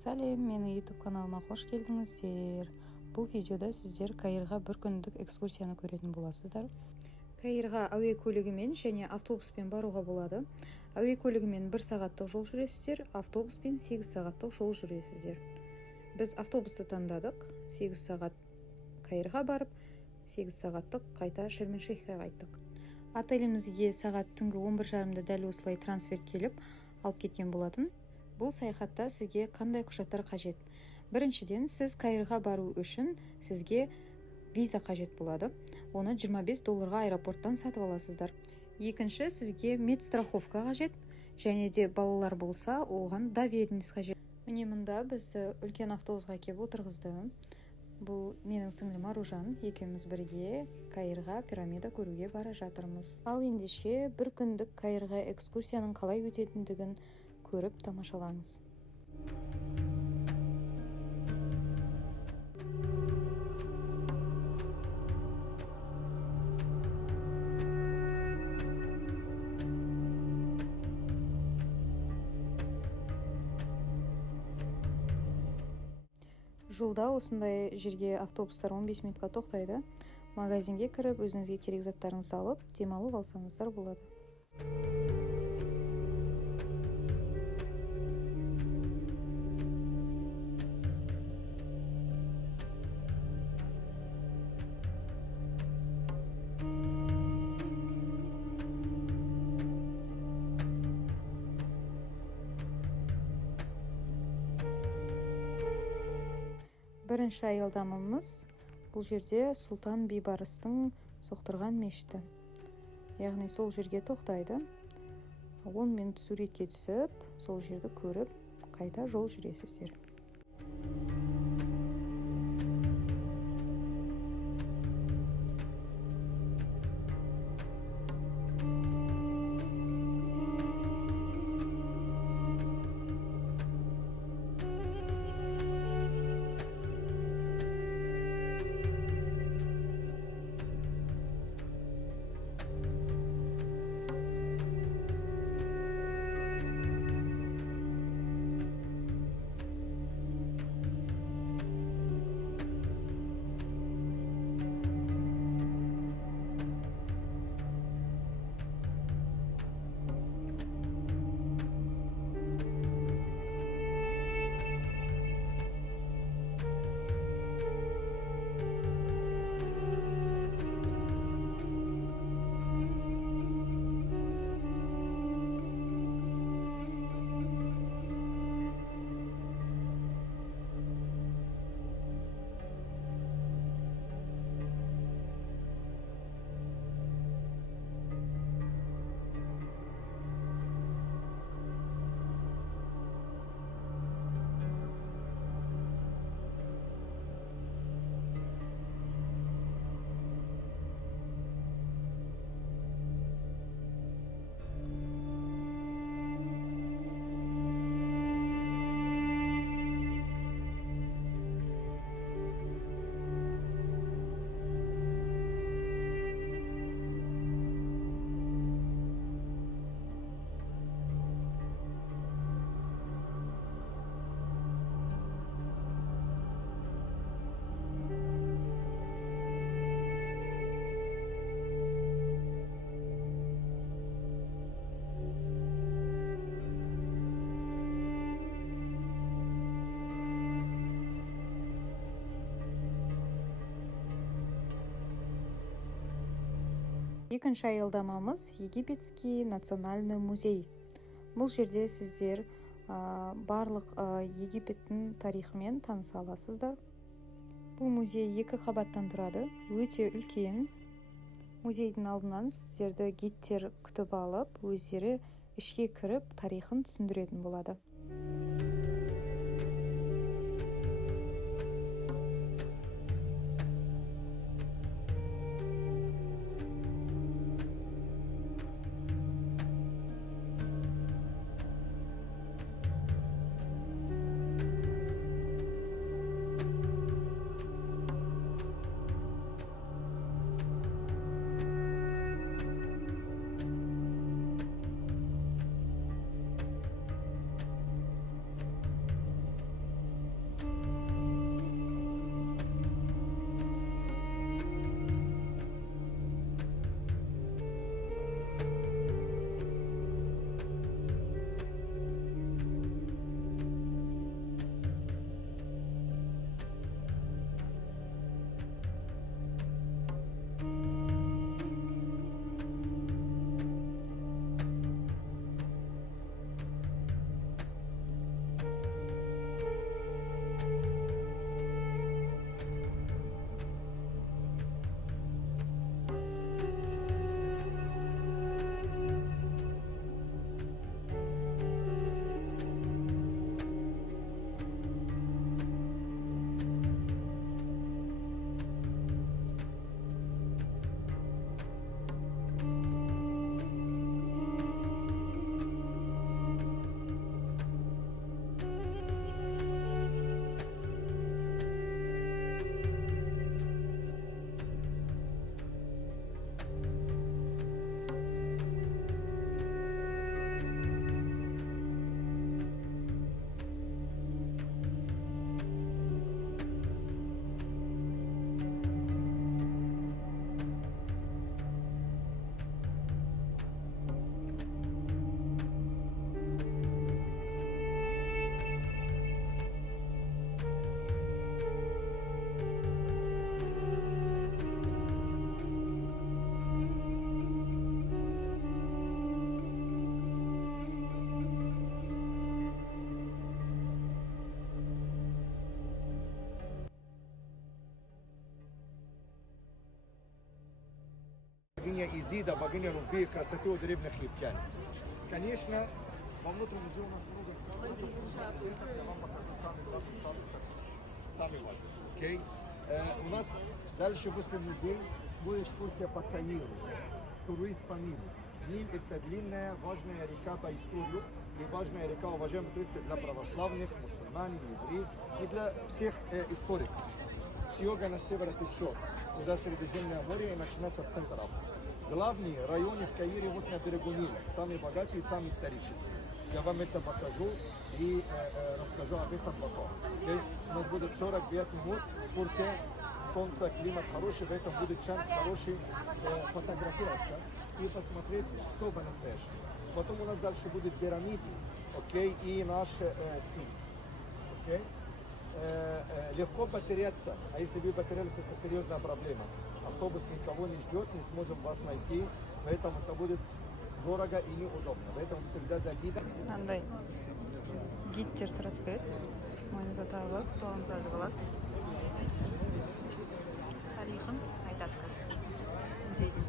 Сәлем, менің YouTube каналыма қош келдіңіздер. Бұл видеода сіздер Каирға бір күндік экскурсияны көретін боласыздар. Каирға әуе көлігімен және автобуспен баруға болады. Әуе көлігімен 1 сағаттық жол жүресіздер, автобуспен 8 сағаттық жол жүресіздер. Біз автобусты таңдадық, 8 сағат Каирға барып, 8 сағаттық қайта Шерм-эль-Шейхке қайттық. Отелімізге сағат түнгі 11:30-да дәл осылай трансферт келіп алып кеткен болатын. Бұл саяхатта сізге қандай құжаттар қажет? Біріншіден, сіз Каирға бару үшін сізге виза қажет болады. Оны $25 аэропорттан сатып аласыздар. Екінші, сізге медстраховка қажет, және де балалар болса, оған доверенность қажет. Міне мұнда бізді үлкен автобусқа кеп отырғызды. Бұл менің сіңлім Аружан, екеуміз бірге Каирға пирамида көруге бара жатырмыз. Ал ендеше бір күндік Каирға экскурсияның қалай өтетіндігін көріп тамашалаңыз. Жолда осындай жерге автобустар 15 минутқа тоқтайды. Магазинге кіріп, өзіңізге керек заттарыңызды алып, демалып алсаңыздар болады. Бірінші аялдамамыз бұл жерде Сұлтан Бейбарыстың соқтырған мешіті. Яғни сол жерге тоқтайды. 10 минут суретке түсіп, сол жерді көріп, қайта жол жүресіздер. Екінші аялдамамыз Египетский национальный музей. Бұл жерде сіздер барлық Египеттің тарихымен таныса аласыздар. Бұл музей 2 қабаттан тұрады, өте үлкен. Музейдің алдынан сіздерді гидтер күтіп алып, өздері ішке кіріп, тарихын түсіндіретін болады. богиня Изида, богиня любви, красоты у древних египтян. Конечно, во внутреннем музее у нас много экспонатов. Я вам покажу сами важные. Окей? У нас дальше после музея будет экскурсия по Каиру. Турист по Нилу. Ниль – это длинная, важная река по истории. И важная река, уважаемые туристы, для православных, мусульман, евреев и для всех историков. С юга на север течет туда Средиземное море и начинается центр Африки. Главные районы в Каире вот на берегу Нила, самые богатые и самые исторические. Я вам это покажу и расскажу об этом потом. Okay? У нас будет 45 минут, экскурсия, солнце, климат хороший, в этом будет шанс хороший фотографироваться и посмотреть все по-настоящему. Потом у нас дальше будет пирамиды, окей, и наш сфинкс. Окей? Легко потеряться, а если вы потерялись, это серьезная проблема. Автобус никого не ждет, не сможем вас найти, поэтому это будет дорого и неудобно. Поэтому всегда за гидом. Андай гидтер тұрады бет. Мойныңызға тағып аласыз, құлағыңызға іліп аласыз. Тарихын айтады қазір музейдің.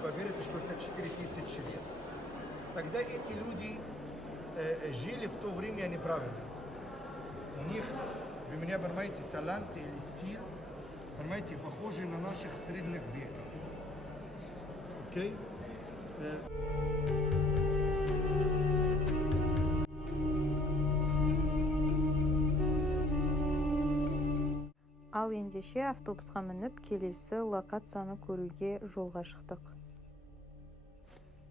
Поверить, что это 4000 лет. Тогда эти люди жили в то время неправильно. У них, вы меня понимаете, талант или стиль, понимаете, похожий на наших средних веков. Окей? Ал ендеше автобусқа мініп келесі локацияны көруге жолға шықтық.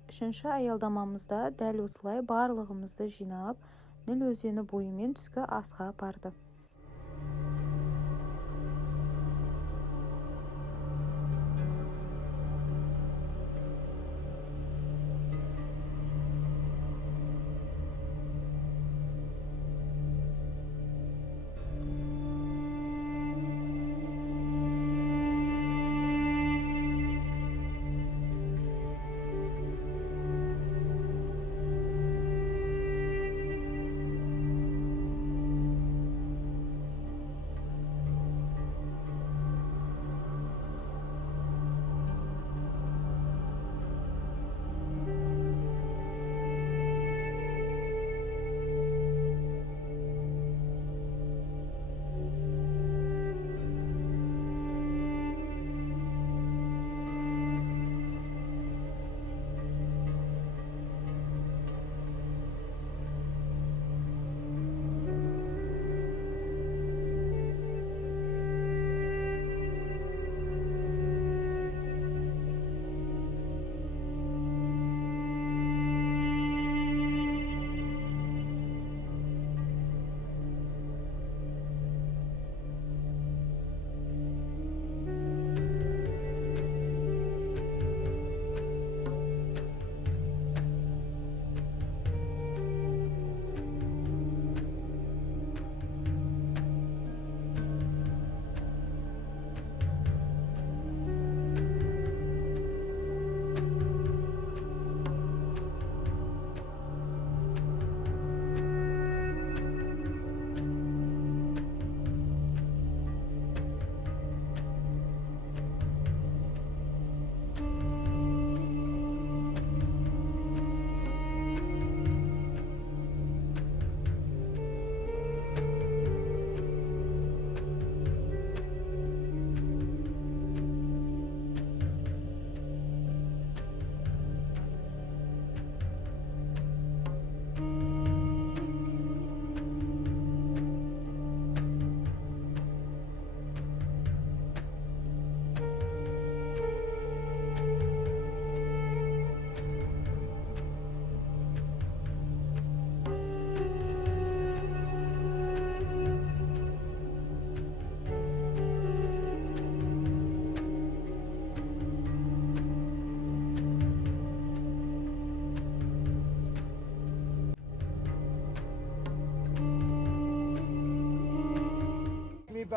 Үшінші аялдамамызда дәл осылай барлығымызды жинап, Ніл өзені бойымен түскі асқа апарды.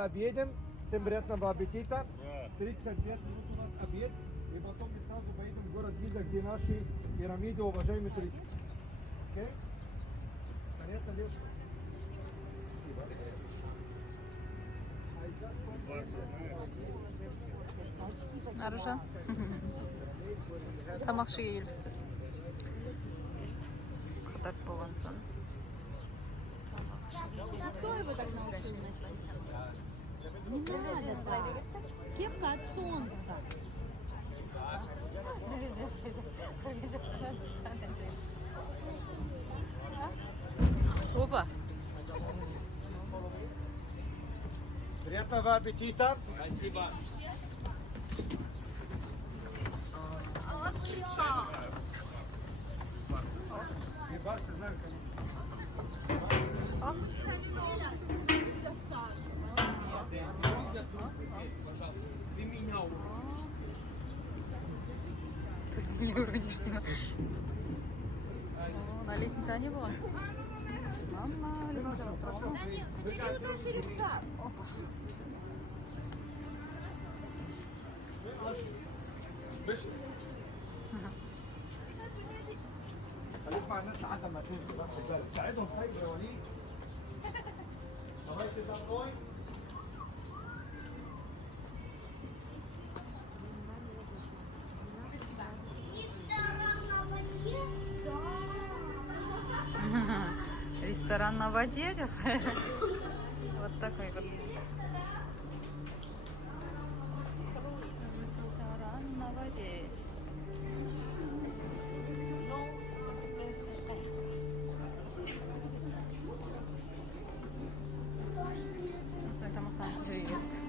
обедим. Всем приятного аппетита. 35 минут у нас обед. И потом мы сразу поедем в город Гиза, где наши пирамиды, уважаемые туристы. Окей? Понятно, Леша? Аружан. Тамақ ішуге келдік біз. Қыдап болған соң. Кепка от солнца. Опа! Приятного аппетита. Спасибо. И вас знаю, конечно. Пожалуйста, ты меня Ты не уронишь тебя. О, на лестнице не было. Мама, лестница потом. خليك مع الناس لحد ما تنسى بقى خد بالك ساعدهم طيب يا وليد لغايه 9 بوينت Ресторан на воде. Вот такой вот. Ресторан на воде. Nasıl tamam tamam. Yürü.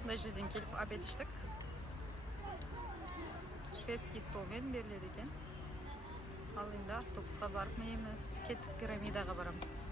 осындай жерден келіп обед іштік. Шведский столмен беріледі екен. Ал енді автобусқа барып мінеміз, кеттік, пирамидаға барамыз.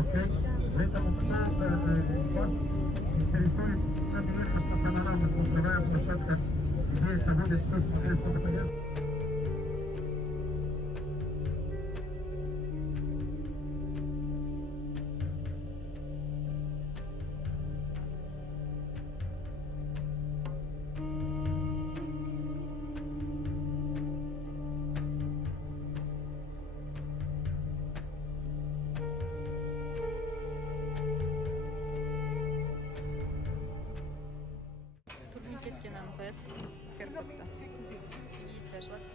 Окей, поэтому кто из вас интересует, с нами ехать по панораму, смотревая площадка, где это будет все смотреть, все наконец. Кеткен қояды, керкопта. Есік ашылады.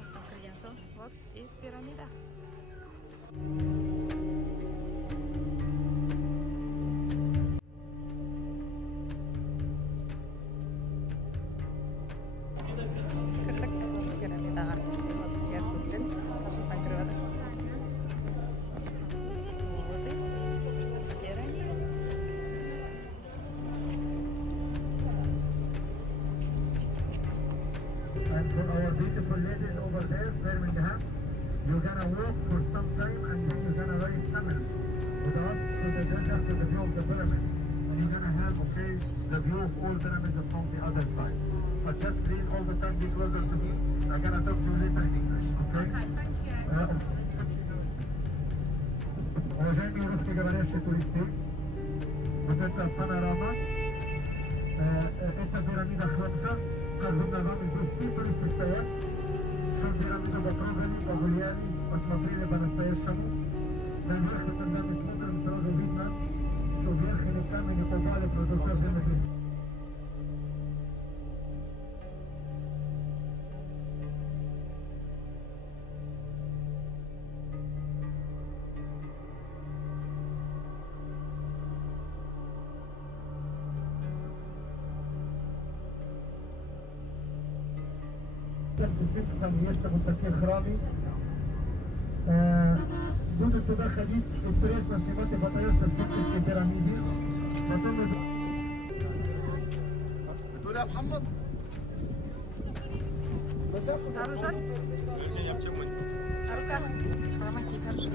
Осыдан кірген соң, вот и пирамида. Кірдік пирамидаға. Вот керкоптен осыдан кіріп жатыр. And for our beautiful ladies over there, Birmingham, you're gonna walk for some time and then you're gonna ride camels with us to the desert to the view of the pyramids. And you're gonna have, okay, the view of all pyramids from the other side. But just please all the time be closer to me. I'm gonna talk to you later in English, okay? Уважаемые русскоговорящие туристы, вот эта панорама, это пирамида Хеопса. Как видно, вам здесь все туристы стоят, чтобы пирамиду потрогали, погуляли, посмотрели по-настоящему. Наверх, когда мы смотрим, сразу видно, что вверх или камень упали, продолжают землю. Есть вот такие храмы. Будут туда ходить, интересно снимать и понравится Сибирской пирамиды. Потом بتقول يا محمد؟ Аружан? Арука? Хромаки, Аружан.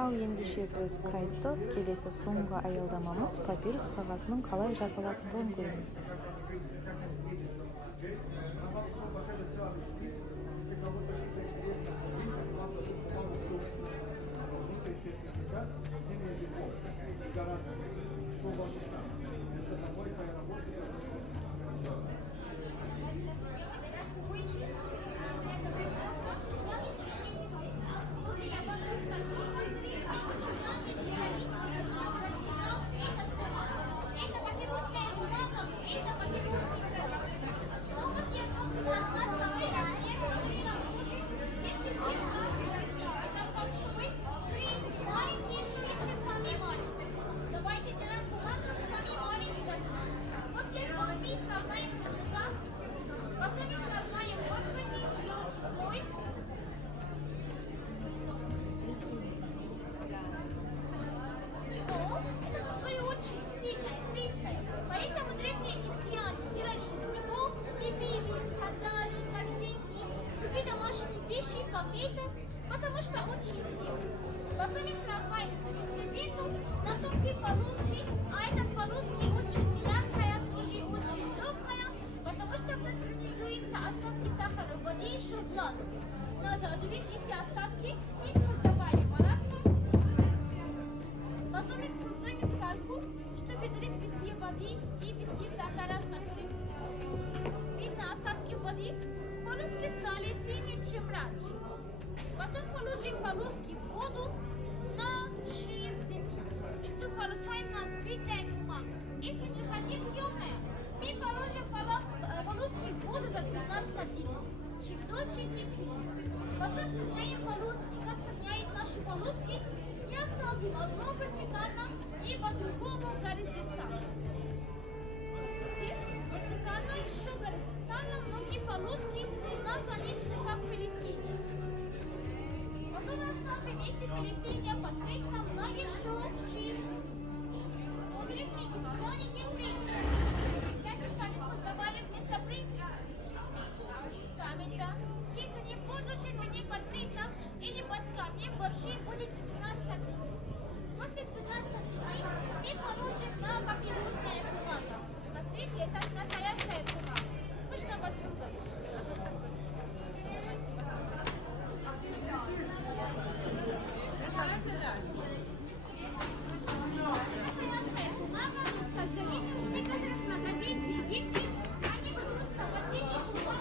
Ал ендеше біз қайттық, келесі соңғы аялдамамыз папирус қағазының қалай жасалатындығын көреміз. Это папирусная бумага, это папирусный Видите? Потому что очень сильно. Потом мы сражаемся вместе виду на тонкие полоски, а этот полоски очень мягкая, тоже очень легкая, потому что внутри нее есть остатки сахара в воде, еще влага. Надо отделить эти остатки и смазываем обратно. Потом используем скалку, чтобы удалить все воды и все сахара, которые видно остатки воды. Полоски стали синие, чем раньше. Потом положим полоски в воду на 6 дней. И что получаем на цветная бумага. Если мы хотим темное, мы положим полоски в воду за 12 дней. Чем дольше, тем темнее. Потом соединяем полоски. Как соединяем наши полоски, и оставим одно вертикально и по-другому горизонтально. Смотрите, вертикально, еще горизонтально, многие полоски наклонятся как плетение. Потом оставим эти плетения под прессом на еще 6 дней. Поверьте, никто не пресс. Знаете, что они смазывали вместо пресса? Камень, да. 6 дней в воду, 6 дней под прессом или под камнем вообще будет 12 дней. После 12 дней мы положим на папирусная бумага. Смотрите, это настоящая бумага. Можно потрогать. Настоящая бумага, но, к сожалению, в некоторых магазинах есть, они продаются в отдельных бумагах.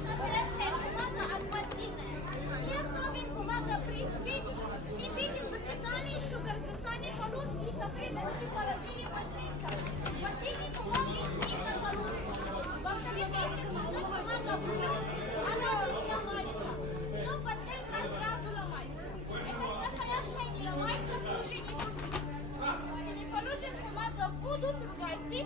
Настоящая бумага отводительная. И оставим бумага при свете. Мы видим вертикальные еще горизонтальные полоски, которые мы положили под прессом. В отдельной бумаге видно полоски. Во второй месяц, когда бумага плывет, она не сломается. Но панелька сразу ломается. Это настоящая не ломается, тоже не будет. Если мы положим бумагу в воду, трогайте,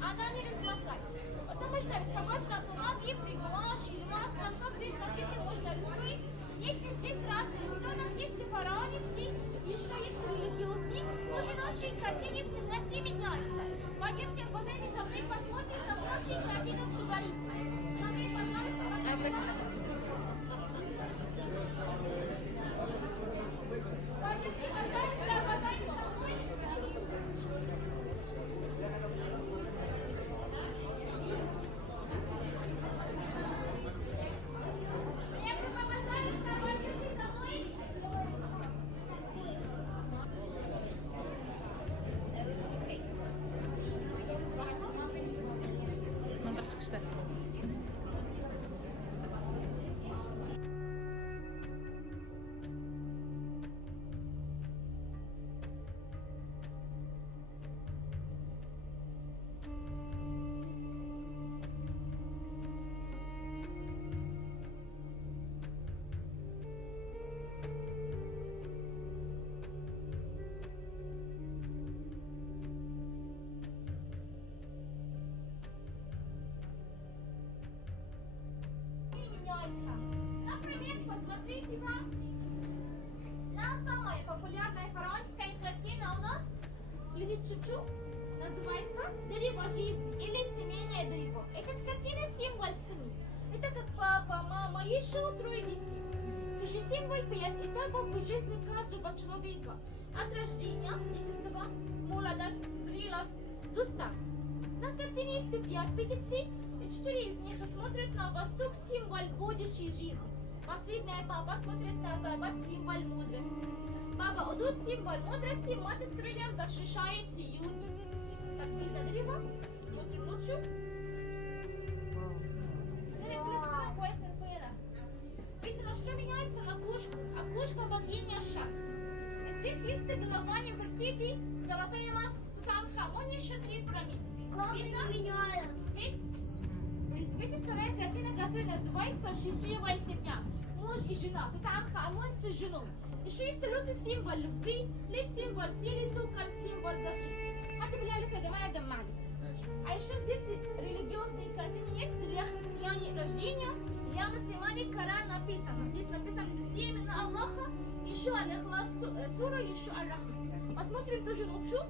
она не размокается. Потому что рисовать на бумаге при гуашь или маслом, как вы хотите, можно рисовать. Если здесь разный рисунок, есть и фараонский, еще есть религиозный, тоже наши картины в темноте меняются. Пойдемте, уважаемые, за мной посмотрим, как наши картины горится. За мной, пожалуйста, пойдемте, пожалуйста, уважаемые, за мной. Например, посмотрите на самая популярная фараонская картина у нас лежит чуть-чуть, называется «Дерево жизни» или «Семейное дерево». Эта картина символ семьи. Это как папа, мама, еще трое детей. Тоже символ 5 этапов в жизни каждого человека. От рождения, детства, молодость, зрелость до старости. На картине есть 5 петиций, и 4 из них смотрят на восток, символ будущей жизни. Последняя папа смотрит на запад, символ мудрости. Папа удут, символ мудрости, мать с крыльем защищает ее детей. Как видно дерево, смотрим лучше. Видно, что меняется на кошку, а кошка богиня счастья. Здесь есть голова Нефертити, золотая маска, Тутанхамон, еще 3 пирамиды. Видно? Свет. При свете вторая картина, которая называется «Счастливая семья». Муж и жена, Тутанхамон с женой. Еще есть лютый символ любви, лев символ силы, сукан символ защиты. Хотя бляли, когда мы домали. А еще здесь религиозные картины есть для христиане рождения, для мусульмане Коран написано. Здесь написано все имена Аллаха, еще Аль-Ихлас сура, еще Аль-Рахман. Посмотрим тоже общую.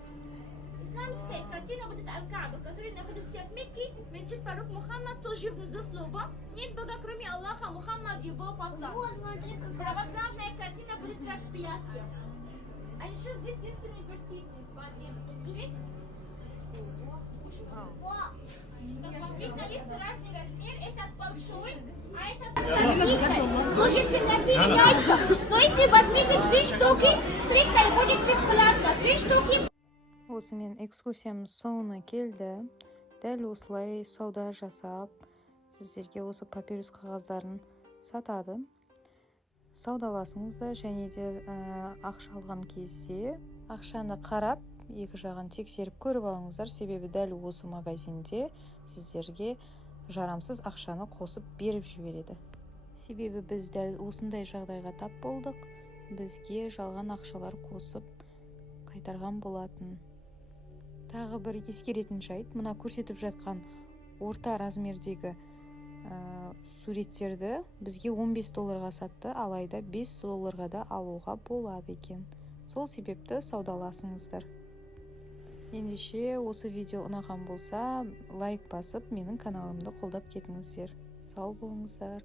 Исламская картина будет Аль-Кааба, которая находится в Мекке, мечеть пророк Мухаммад тоже внизу слова. Нет Бога, кроме Аллаха, Мухаммад его послал. Православная картина будет распятие. А еще здесь есть университет по отдельности. Как вам видно, есть разный размер. Это большой, а это составитель. Можете найти яйца. Но если возьмите 2 штуки, средка будет бесплатно. 2 штуки. Осымен экскурсиямыз соңына келді. Дәл осылай сауда жасап, сіздерге осы папирус қағаздарын сатады. Саудаласыңыздар және де ақша алған кезде ақшаны қарап, екі жағын тексеріп көріп алыңыздар, себебі дәл осы магазинде сіздерге жарамсыз ақшаны қосып беріп жібереді. Себебі біз дәл осындай жағдайға тап болдық, бізге жалған ақшалар қосып қайтарған болатын. Тағы бір ескеретін жайт, мына көрсетіп жатқан орта размердегі суреттерді бізге 15 долларға сатты, алайда 5 долларға да алуға болады екен. Сол себепті саудаласыңыздар. Ендеше осы видео ұнаған болса, лайк басып, менің каналымды қолдап кетіңіздер. Сау болыңыздар.